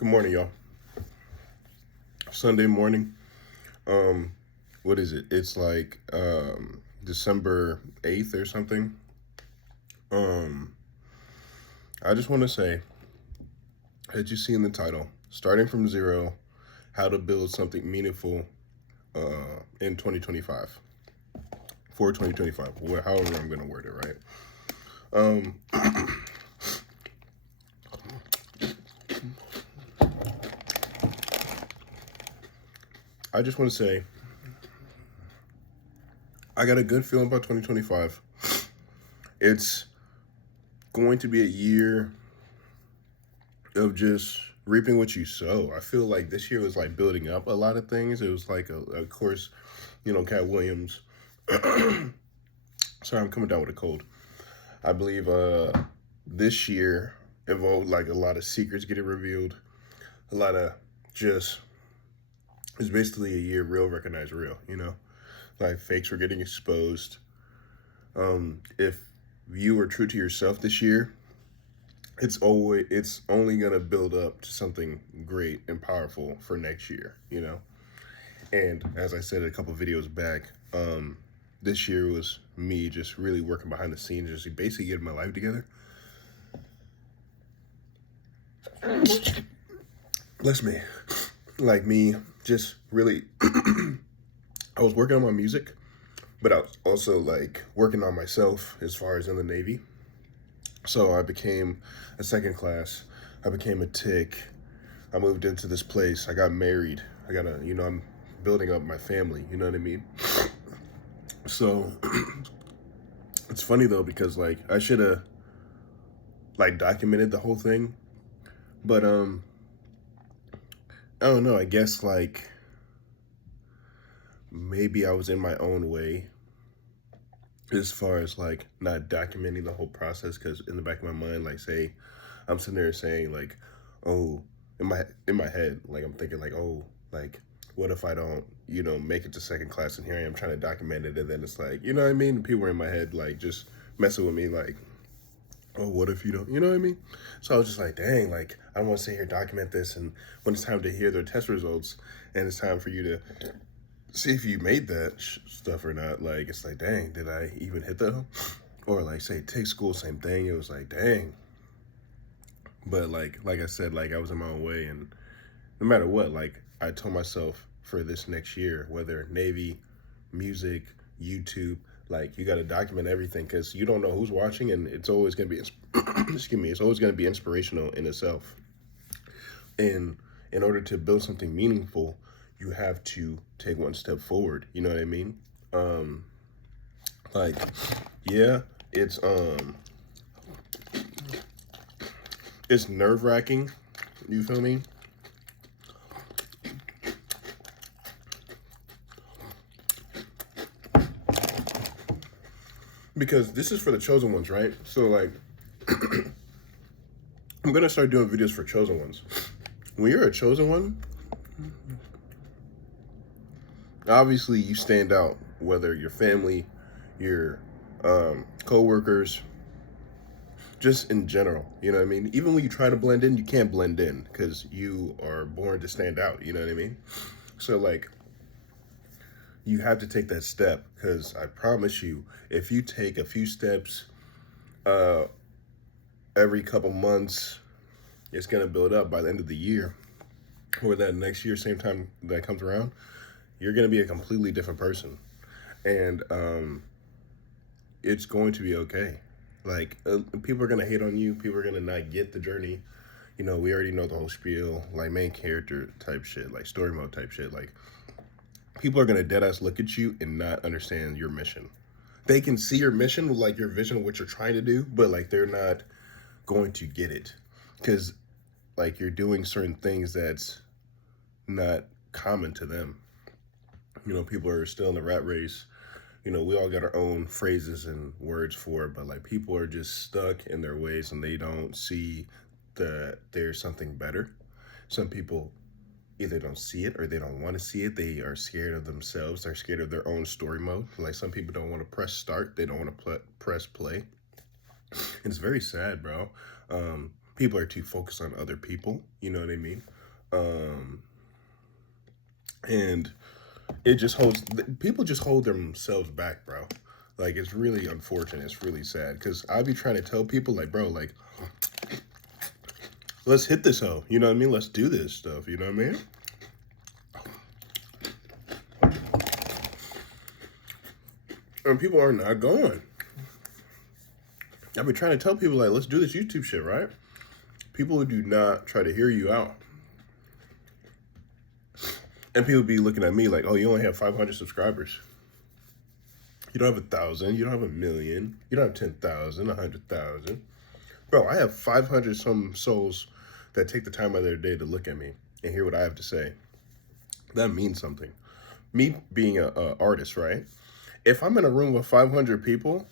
Good morning, y'all. Sunday morning. Um, what is it? It's like December 8th or something. Um, I just want to say, as you see in the title, starting from zero, how to build something meaningful in 2025 for 2025. However, I'm going to word it, right? Um, I just want to say, I got a good feeling about 2025. It's going to be a year of just reaping what you sow. I feel like this year was like building up a lot of things. It was like, of course, Cat Williams. Sorry, I'm coming down with a cold. I believe this year involved like a lot of secrets getting revealed. A lot of just, it's basically a year real recognize real. Like fakes were getting exposed. If you were true to yourself this year, it's only gonna build up to something great and powerful for next year. And as I said a couple videos back, this year was me just really working behind the scenes, just basically getting my life together. Bless me. Like me, just really, I was working on my music, but I was also like working on myself as far as in the Navy. So I became a second class. I became a tick. I moved into this place. I got married. I'm building up my family. You know what I mean? So it's funny though, because like I should have like documented the whole thing, but I don't know. I guess like maybe I was in my own way as far as like not documenting the whole process, because in the back of my mind, like say I'm sitting there saying like, oh, in my head, like I'm thinking like, oh, like what if I don't make it to second class, and here I am trying to document it, and then it's like, you know what I mean, people are in my head like just messing with me like, oh, what if you don't, you know what I mean? So I was just like, dang, like I want to sit here document this, and when it's time to hear their test results and it's time for you to see if you made that stuff or not, like it's like, dang, did I even hit that? Or like say take school, same thing. It was like, dang. But like I said, like I was in my own way, and no matter what, like I told myself for this next year, whether Navy, music, YouTube, like you got to document everything, because you don't know who's watching, and it's always gonna be excuse me, it's always gonna be inspirational in itself. And in order to build something meaningful, you have to take one step forward. You know what I mean? Like, yeah, it's nerve wracking. You feel me? Because this is for the chosen ones, right? So like, I'm gonna start doing videos for chosen ones. When you're a chosen one, obviously you stand out, whether your family, your co-workers, just in general. You know what I mean? Even when you try to blend in, you can't blend in because you are born to stand out. You know what I mean? So like, you have to take that step, because I promise you, if you take a few steps every couple months, it's gonna build up. By the end of the year, or that next year, same time that comes around, you're gonna be a completely different person, and it's going to be okay. Like people are gonna hate on you. People are gonna not get the journey. We already know the whole spiel, like main character type shit, like story mode type shit. Like people are gonna dead ass look at you and not understand your mission. They can see your mission, like your vision of what you're trying to do, but like they're not going to get it, because like you're doing certain things that's not common to them. People are still in the rat race. We all got our own phrases and words for it, but like people are just stuck in their ways, and they don't see that there's something better. Some people either don't see it or they don't want to see it. They are scared of themselves. They're scared of their own story mode. Like some people don't want to press start. They don't want to press play. And it's very sad, bro. people are too focused on other people. You know what I mean? And it just holds, people just hold themselves back, bro. Like, it's really unfortunate. It's really sad because I be trying to tell people, like, bro, like, let's hit this hoe. You know what I mean? Let's do this stuff. You know what I mean? And people are not going. I've been trying to tell people, like, let's do this YouTube shit, right? People do not try to hear you out. And people be looking at me like, oh, you only have 500 subscribers. You don't have 1,000. You don't have 1,000,000. You don't have 10,000, 100,000. Bro, I have 500 some souls that take the time out of their day to look at me and hear what I have to say. That means something. Me being an artist, right? If I'm in a room with 500 people,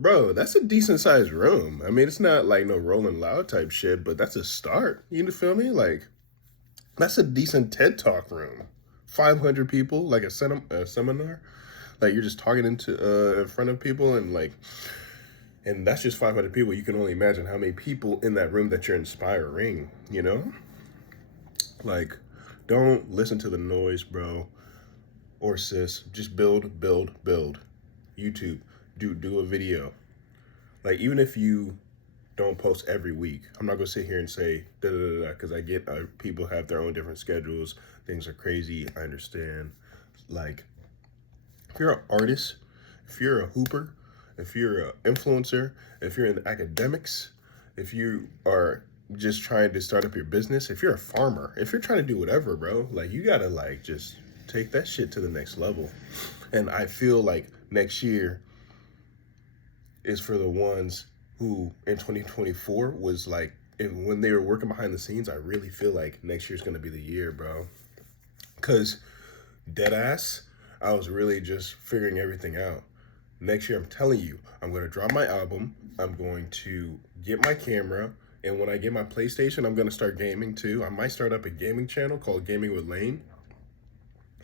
bro, that's a decent sized room. I mean, it's not like no Rolling Loud type shit, but that's a start. You feel me? Like, that's a decent TED Talk room. 500 people, like a seminar. Like, you're just talking in front of people, and like, and that's just 500 people. You can only imagine how many people in that room that you're inspiring, you know? Like, don't listen to the noise, bro. Or sis, just build, build, build. YouTube, do a video. Like, even if you don't post every week, I'm not gonna sit here and say da da da da, because I get people have their own different schedules. Things are crazy. I understand. Like, if you're an artist, if you're a hooper, if you're an influencer, if you're in academics, if you are just trying to start up your business, if you're a farmer, if you're trying to do whatever, bro, like, you gotta like just take that shit to the next level. And I feel like next year is for the ones who in 2024 was like, when they were working behind the scenes, I really feel like next year's gonna be the year, bro. Cause dead ass, I was really just figuring everything out. Next year, I'm telling you, I'm gonna drop my album. I'm going to get my camera. And when I get my PlayStation, I'm gonna start gaming too. I might start up a gaming channel called Gaming with Lane.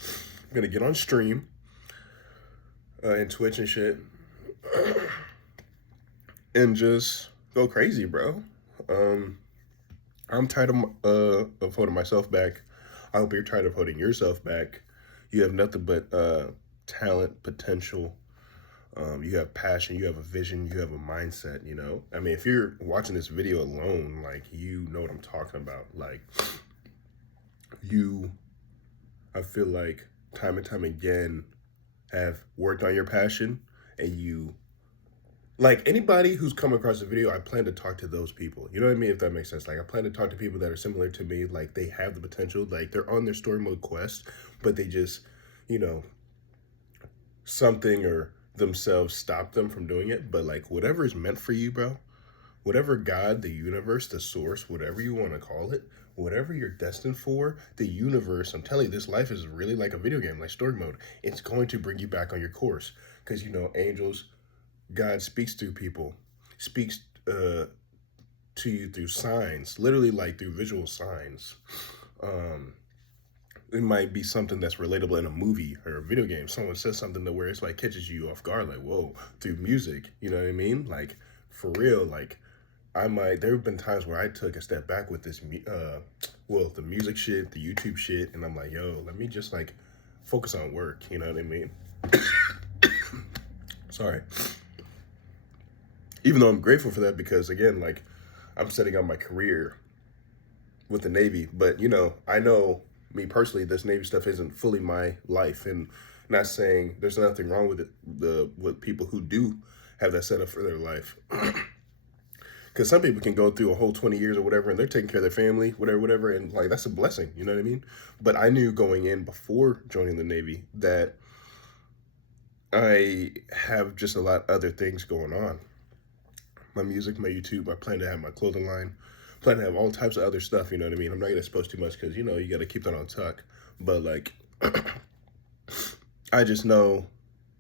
I'm gonna get on stream and Twitch and shit, and just go crazy, bro. I'm tired of holding myself back. I hope you're tired of holding yourself back. You have nothing but talent, potential. You have passion. You have a vision. You have a mindset. You know. I mean, if you're watching this video alone, like, you know what I'm talking about. Like, I feel like time and time again have worked on your passion, and you, like, anybody who's come across the video, I plan to talk to those people. You know what I mean? If that makes sense. Like, I plan to talk to people that are similar to me. Like, they have the potential. Like, they're on their story mode quest, but they just, you know, something or themselves stop them from doing it. But like, whatever is meant for you, bro, whatever God, the universe, the source, whatever you want to call it, whatever you're destined for, the universe, I'm telling you, this life is really like a video game, like story mode. It's going to bring you back on your course. Because, you know, angels, God speaks through people, speaks to you through signs, literally like through visual signs. It might be something that's relatable in a movie or a video game. Someone says something to where it's like catches you off guard, like, whoa, through music. You know what I mean? Like, for real, like, there have been times where I took a step back with this, the music shit, the YouTube shit, and I'm like, yo, let me just like focus on work. You know what I mean? Sorry. Even though I'm grateful for that, because again, like, I'm setting up my career with the Navy, but you know, I know me personally, this Navy stuff isn't fully my life, and not saying there's nothing wrong with it, with people who do have that set up for their life. Because some people can go through a whole 20 years or whatever, and they're taking care of their family, whatever, and like, that's a blessing, you know what I mean? But I knew going in before joining the Navy that I have just a lot of other things going on. My music, my YouTube, I plan to have my clothing line, plan to have all types of other stuff, you know what I mean? I'm not gonna expose too much because, you know, you gotta keep that on tuck. But like, I just know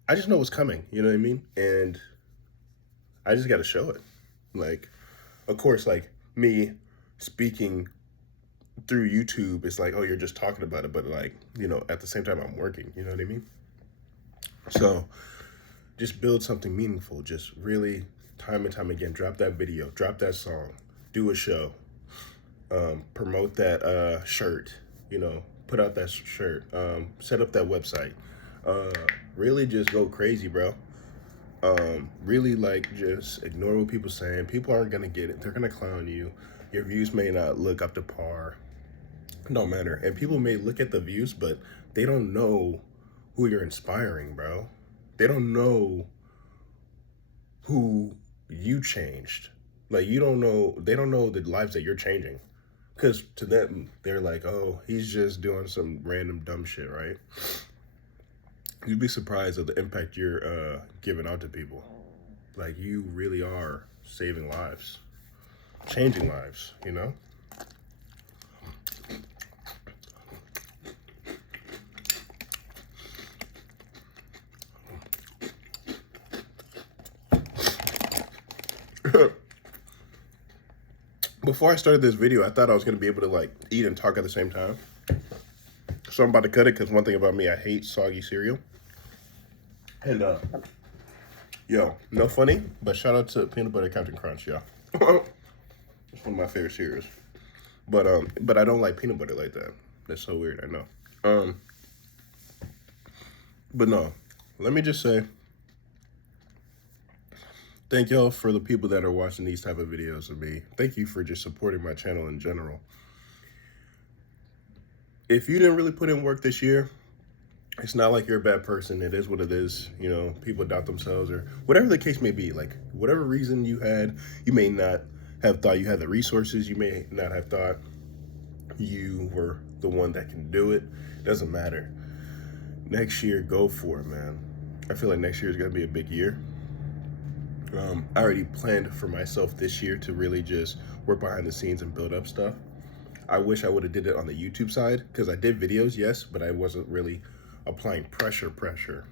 what's coming, you know what I mean? And I just gotta show it. Like, of course, like, me speaking through YouTube, it's like, oh, you're just talking about it, but like, you know, at the same time I'm working, you know what I mean? So just build something meaningful. Just really, time and time again, drop that video, drop that song, do a show, promote that shirt, you know, put out that shirt, set up that website, really just go crazy, bro. Really like just ignore what people saying. People aren't gonna get it. They're gonna clown you. Your views may not look up to par. No matter. And people may look at the views, but they don't know who you're inspiring, bro. They don't know who you changed. Like, you don't know, they don't know the lives that you're changing. Because to them, they're like, oh, he's just doing some random dumb shit, right? You'd be surprised at the impact you're giving out to people. Like, you really are saving lives, changing lives, you know? Before I started this video, I thought I was going to be able to like eat and talk at the same time. So I'm about to cut it because one thing about me, I hate soggy cereal. And yo, no funny, but shout out to Peanut Butter Captain Crunch, y'all. It's one of my favorite cereals. But I don't like peanut butter like that. That's so weird, I know. But no, let me just say, thank y'all for the people that are watching these type of videos of me. Thank you for just supporting my channel in general. If you didn't really put in work this year, it's not like you're a bad person. It is what it is. You know, people doubt themselves or whatever the case may be. Like, whatever reason you had, you may not have thought you had the resources. You may not have thought you were the one that can do it. Doesn't matter. Next year, go for it, man. I feel like next year is going to be a big year. I already planned for myself this year to really just work behind the scenes and build up stuff. I wish I would have did it on the YouTube side because I did videos, yes, but I wasn't really applying pressure.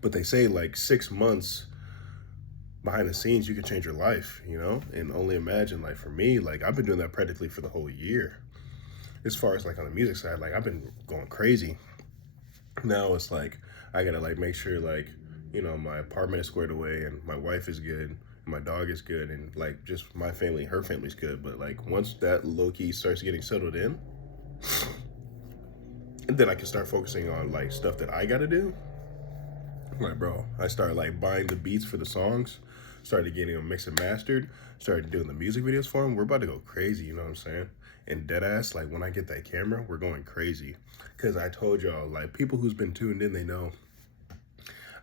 But they say like 6 months behind the scenes, you can change your life, you know? And only imagine, like for me, like I've been doing that practically for the whole year. As far as like on the music side, like I've been going crazy. Now it's like, I gotta like make sure like, you know, my apartment is squared away and my wife is good and my dog is good and like just my family, her family's good. But like once that low-key starts getting settled in, and then I can start focusing on like stuff that I gotta do. Like, bro, I started like buying the beats for the songs, started getting them mixed and mastered, started doing the music videos for them. We're about to go crazy, you know what I'm saying? And deadass, like when I get that camera, we're going crazy. Cause I told y'all, like people who's been tuned in, they know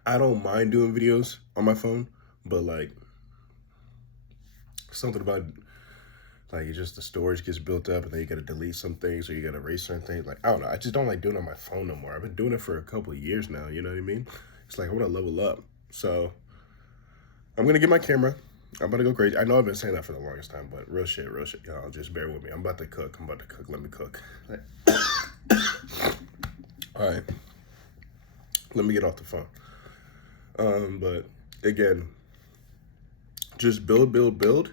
I don't mind doing videos on my phone, but like something about like it's just the storage gets built up and then you gotta delete some things or you gotta erase certain things. Like, I don't know, I just don't like doing it on my phone no more. I've been doing it for a couple of years now, you know what I mean? It's like I wanna level up. So I'm gonna get my camera. I'm about to go crazy. I know I've been saying that for the longest time, but real shit, y'all. Just bear with me. I'm about to cook. Let me cook. All right. Let me get off the phone. But again, just build.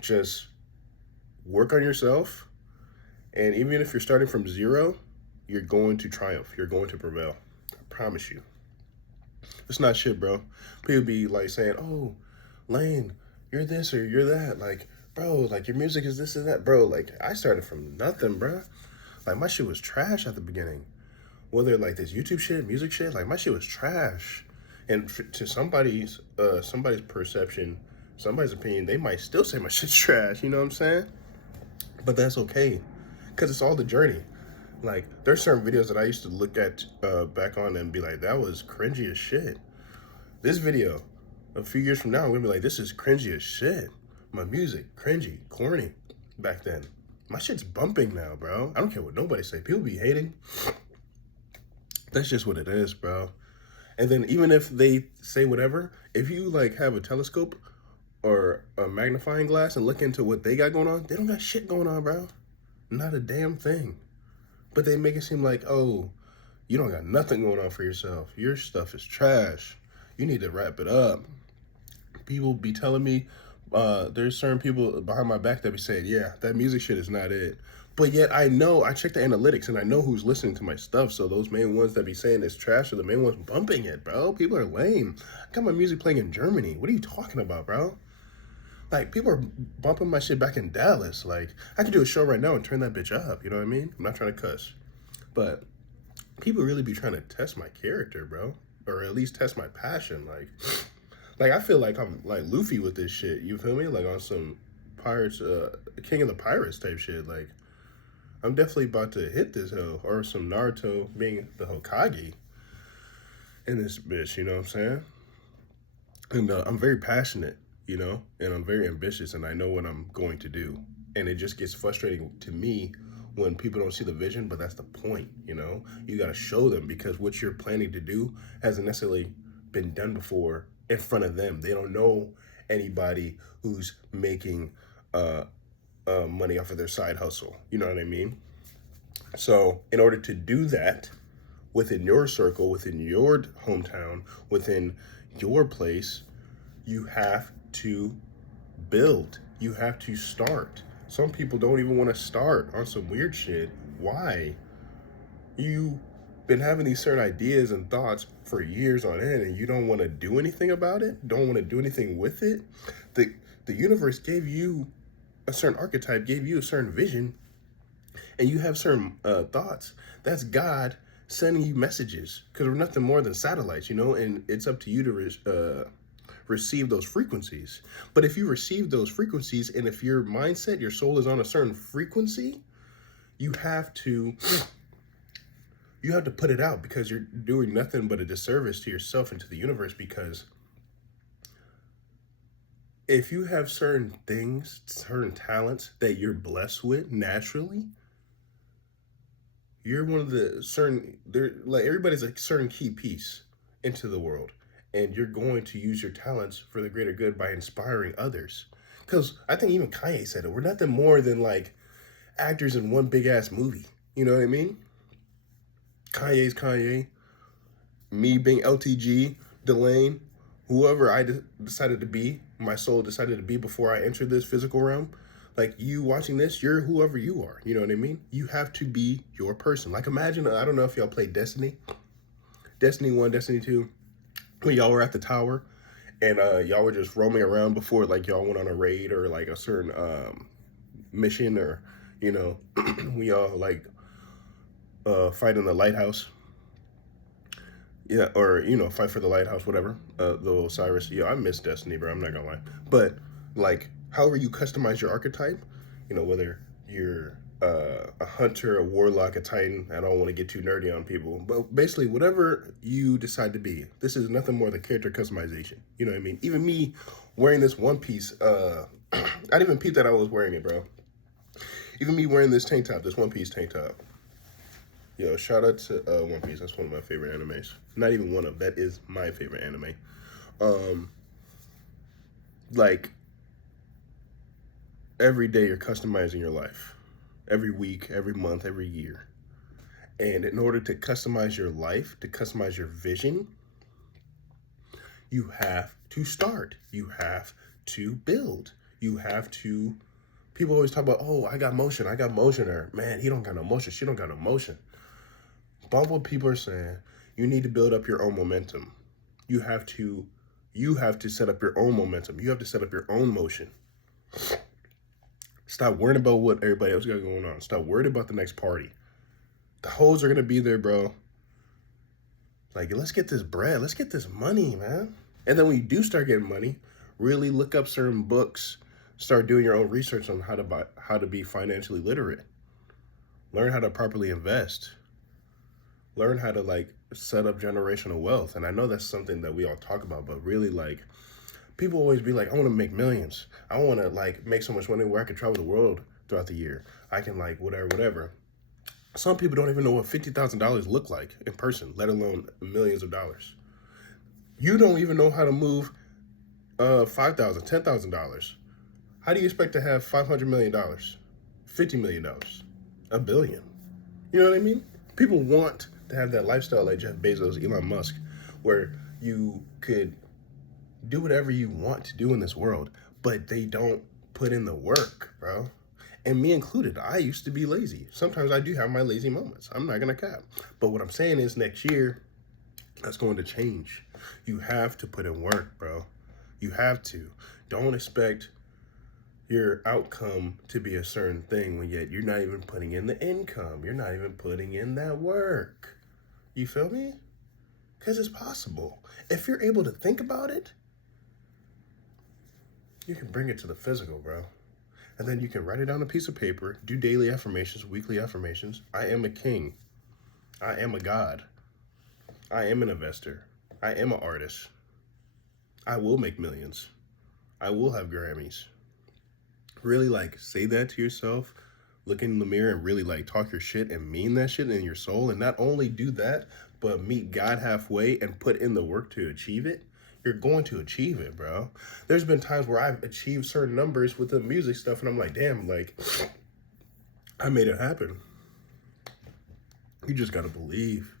Just work on yourself. And even if you're starting from zero, you're going to triumph. You're going to prevail. I promise you. It's not shit, bro. People be like saying, oh, Lane, you're this or you're that. Like, bro, like your music is this and that. Bro, like I started from nothing, bro. Like my shit was trash at the beginning. Whether like this YouTube shit, music shit, like my shit was trash. And to somebody's perception, somebody's opinion, they might still say my shit's trash, you know what I'm saying? But that's okay, because it's all the journey. Like, there's certain videos that I used to look at back on and be like, that was cringy as shit. This video, a few years from now, I'm gonna be like, this is cringy as shit. My music, cringy, corny back then. My shit's bumping now, bro. I don't care what nobody say. People be hating. That's just what it is, bro. And then even if they say whatever, if you like have a telescope or a magnifying glass and look into what they got going on, they don't got shit going on, bro. Not a damn thing. But they make it seem like, oh, you don't got nothing going on for yourself. Your stuff is trash. You need to wrap it up. People be telling me, there's certain people behind my back that be saying, yeah, that music shit is not it. But yet I know, I check the analytics and I know who's listening to my stuff. So those main ones that be saying it's trash are the main ones bumping it, bro. People are lame. I got my music playing in Germany. What are you talking about, bro? Like, people are bumping my shit back in Dallas. Like, I could do a show right now and turn that bitch up. You know what I mean? I'm not trying to cuss. But people really be trying to test my character, bro. Or at least test my passion. Like I feel like I'm like Luffy with this shit. You feel me? Like on some Pirates, King of the Pirates type shit. Like, I'm definitely about to hit this hoe. Or some Naruto being the Hokage in this bitch, you know what I'm saying? And I'm very passionate, you know, and I'm very ambitious, and I know what I'm going to do. And it just gets frustrating to me when people don't see the vision, but that's the point, you know? You got to show them, because what you're planning to do hasn't necessarily been done before in front of them. They don't know anybody who's making money off of their side hustle. You know what I mean? So in order to do that within your circle, within your hometown, within your place, you have to build. You have to start. Some people don't even want to start on some weird shit. Why? You've been having these certain ideas and thoughts for years on end, and you don't want to do anything about it? Don't want to do anything with it? The universe gave you a certain archetype, gave you a certain vision, and you have certain thoughts. That's God sending you messages, because we're nothing more than satellites, you know, and it's up to you to receive those frequencies. But if you receive those frequencies, and if your mindset, your soul is on a certain frequency, you have to put it out, because you're doing nothing but a disservice to yourself and to the universe. Because if you have certain things, certain talents that you're blessed with naturally, you're one of the certain, there, like, everybody's a certain key piece into the world, and you're going to use your talents for the greater good by inspiring others. Because I think even Kanye said it, we're nothing more than like actors in one big ass movie. You know what I mean? Kanye's Kanye, me being LTG, Delane, whoever I decided to be, my soul decided to be before I entered this physical realm. Like, you watching this, you're whoever you are. You know what I mean? You have to be your person. Like, imagine, I don't know if y'all played Destiny. Destiny 1, Destiny 2. When y'all were at the tower, and y'all were just roaming around before, like, y'all went on a raid or, like, a certain mission, or, you know, we all, like, fight in the lighthouse. Yeah, or, you know, fight for the lighthouse, whatever. The Osiris. Yeah, I miss Destiny, bro. I'm not gonna lie. But, like, however you customize your archetype, you know, whether you're a hunter, a warlock, a titan, I don't want to get too nerdy on people, but basically, whatever you decide to be, this is nothing more than character customization. You know what I mean? Even me wearing this one piece, I didn't even peep that I was wearing it, bro. Even me wearing this tank top, this One Piece tank top. Yo, shout out to One Piece. That's one of my favorite animes. Not even one of, that is my favorite anime. Like, every day you're customizing your life. Every week, every month, every year. And in order to customize your life, to customize your vision, you have to start. You have to build. You have to, people always talk about, oh, I got motion, or man, he don't got no motion, she don't got no motion. But what people are saying, you need to build up your own momentum. You have to set up your own momentum. You have to set up your own motion. Stop worrying about what everybody else got going on. Stop worrying about the next party. The hoes are going to be there, bro. Like, let's get this bread. Let's get this money, man. And then when you do start getting money, really look up certain books. Start doing your own research on how to be financially literate. Learn how to properly invest. Learn how to, like, set up generational wealth. And I know that's something that we all talk about, but really, like, people always be like, I want to make millions. I want to, like, make so much money where I can travel the world throughout the year. I can, like, whatever. Some people don't even know what $50,000 look like in person, let alone millions of dollars. You don't even know how to move $5,000, $10,000. How do you expect to have $500 million, $50 million, $1 billion? You know what I mean? People want to have that lifestyle like Jeff Bezos, Elon Musk, where you could do whatever you want to do in this world, but they don't put in the work, bro. And me included. I used to be lazy. Sometimes I do have my lazy moments. I'm not gonna cap. But what I'm saying is, next year, that's going to change. You have to put in work, bro. You have to. Don't expect your outcome to be a certain thing when yet you're not even putting in the income. You're not even putting in that work. You feel me? Because it's possible. If you're able to think about it, you can bring it to the physical, bro. And then you can write it on a piece of paper, do daily affirmations, weekly affirmations. I am a king. I am a god. I am an investor. I am an artist. I will make millions. I will have Grammys. Really like say that to yourself, look in the mirror and really like talk your shit and mean that shit in your soul. And not only do that, but meet God halfway and put in the work to achieve it. You're going to achieve it, bro. There's been times where I've achieved certain numbers with the music stuff and I'm like, damn, like I made it happen. You just gotta believe.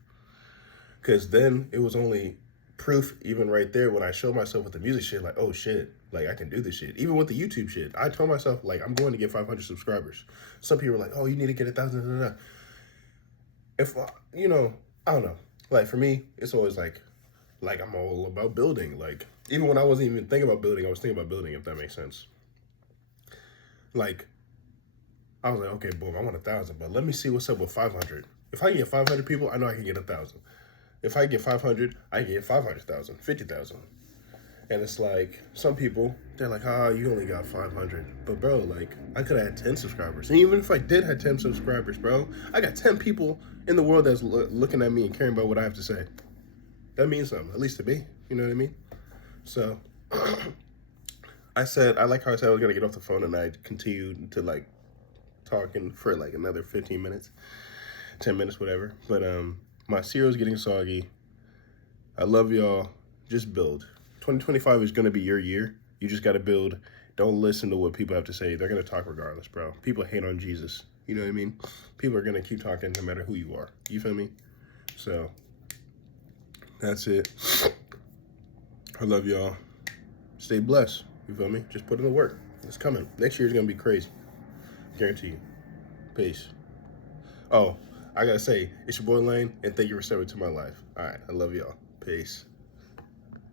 Because then it was only proof, even right there, when I showed myself with the music shit, like, oh shit, like I can do this shit. Even with the YouTube shit, I told myself, like, I'm going to get 500 subscribers. Some people were like, oh, you need to get 1,000. If, you know, I don't know. Like, for me, it's always like I'm all about building. Like, even when I wasn't even thinking about building, I was thinking about building, if that makes sense. Like, I was like, okay, boom, I want 1,000, but let me see what's up with 500. If I can get 500 people, I know I can get 1,000. If I get 500, I get 500,000, 50,000. And it's like, some people, they're like, you only got 500. But bro, like, I could have had 10 subscribers. And even if I did have 10 subscribers, bro, I got 10 people in the world that's looking at me and caring about what I have to say. That means something, at least to me. You know what I mean? So, I like how I said I was going to get off the phone, and I continued to, like, talking for, like, another 15 minutes, 10 minutes, whatever. But, my cereal's getting soggy. I love y'all. Just build. 2025 is going to be your year. You just got to build. Don't listen to what people have to say. They're going to talk regardless, bro. People hate on Jesus. You know what I mean? People are going to keep talking no matter who you are. You feel me? So, that's it. I love y'all. Stay blessed. You feel me? Just put in the work. It's coming. Next year's going to be crazy. Guarantee you. Peace. Oh, I got to say, it's your boy Lane, and thank you for stepping into my life. All right. I love y'all. Peace.